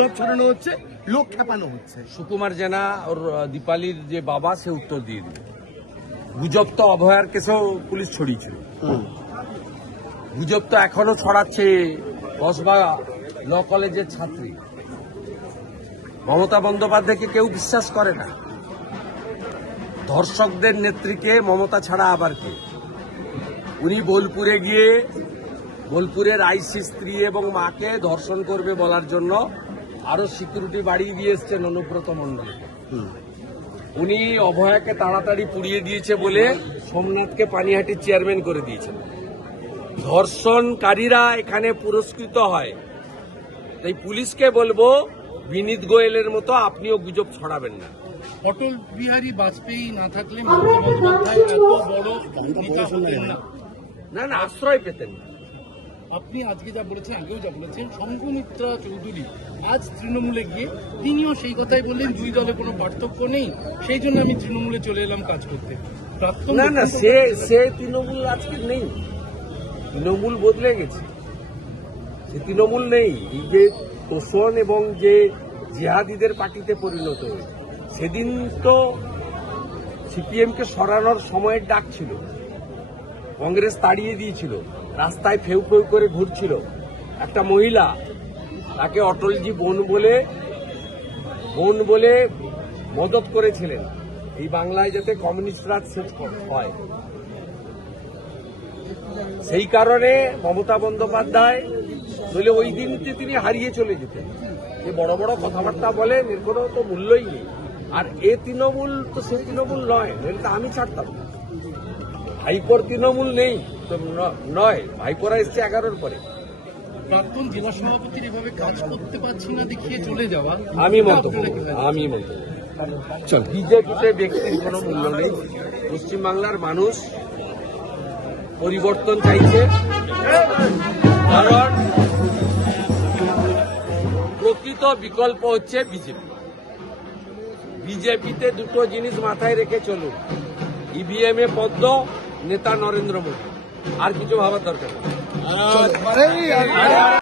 সব ছড়ানো হচ্ছে, লোক খেপানো হচ্ছে। সুকুমার জেনা ওর দীপালির যে বাবা সে উত্তর দিয়ে দিল। গুজব তো অভয়ার কেসেও পুলিশ ছড়িয়েছিল, গুজব তো এখনো ছড়াচ্ছে কসবা ল কলেজের ছাত্রী। মমতা বন্দ্যোপাধ্যায়কে কেউ বিশ্বাস করে না। ধর্ষকদের নেত্রীকে মমতা ছাড়া আবার কে? উনি বোলপুরে গিয়ে বোলপুরের আইসি স্ত্রী এবং মাকে ধর্ষণ করবে বলার জন্য আরো সিকিউরিটি বাড়িয়ে দিয়ে এসছেন অনুব্রত মণ্ডল। উনি অভয়াকে তাড়াতাড়ি পুড়িয়ে দিয়েছে বলে সোমনাথকে পানিহাটির চেয়ারম্যান করে দিয়েছেন। ধর্ষণকারীরা এখানে পুরস্কৃত হয়। তাই পুলিশকে বলবো, বিনীত গোয়েলের মতো আপনিও গুজব ছড়াবেন না। অটল বিহারী বাজপেয়ী না থাকলে মমতা বন্দ্যোপাধ্যায় এত বড় নেতা হতেন না। না না, আশ্রয় পেতেন না। আপনি আজকে যা বলেছেন, আগেও যা বলেছেন, সংঘমিত্রা চৌধুরী আজ তৃণমূলে গিয়ে তিনিও সেই কথাই বললেন, দুই দলে কোনো পার্থক্য নেই, সেই জন্য আমি তৃণমূলে চলে এলাম কাজ করতে। না না, সে তৃণমূল আজকে নেই, তৃণমূল বদলে গেছে, সে তৃণমূল নেই। এই যে তোষণ এবং যে জিহাদিদের পার্টিতে পরিণত হয়েছে, সেদিন তো সিপিএমকে সরানোর সময়ের ডাক ছিল, কংগ্রেস তাড়িয়ে দিয়েছিল, রাস্তায় ফেউ ফেউ করে ঘুরছিল একটা মহিলা, তাকে অটলজি বোন বলে মদত করেছিলেন এই বাংলায় যাতে কমিউনিস্ট রাজ শেষ হয়। সেই কারণে মমতা বন্দ্যোপাধ্যায় বলে ওই দিনটি তিনি হারিয়ে চলে যেতেন। যে বড় বড় কথাবার্তা বলেন, এর কোনো তো মূল্যই নেই। আর এ তৃণমূল তো সে তৃণমূল নয়, নইলে তো আমি ছাড়তাম না। ভাইপোর তৃণমূল নেই তো নয়, ভাইপোরা এসছে 11-র পরে। প্রাক্তন জেলা সভাপতির এভাবে কাজ করতে পারছি না দেখিয়ে চলে যাওয়া, আমি মন্তব্য চল, বিজেপিতে ব্যক্তির কোনো মূল্য নেই। পশ্চিমবাংলার মানুষ পরিবর্তন চাইছে, কারণ প্রকৃত বিকল্প হচ্ছে বিজেপি। বিজেপিতে দুটো জিনিস মাথায় রেখে চলুন, ইভিএম এ পদ্ম, নেতা নরেন্দ্র মোদী, আর কিছু ভাবার দরকার নেই।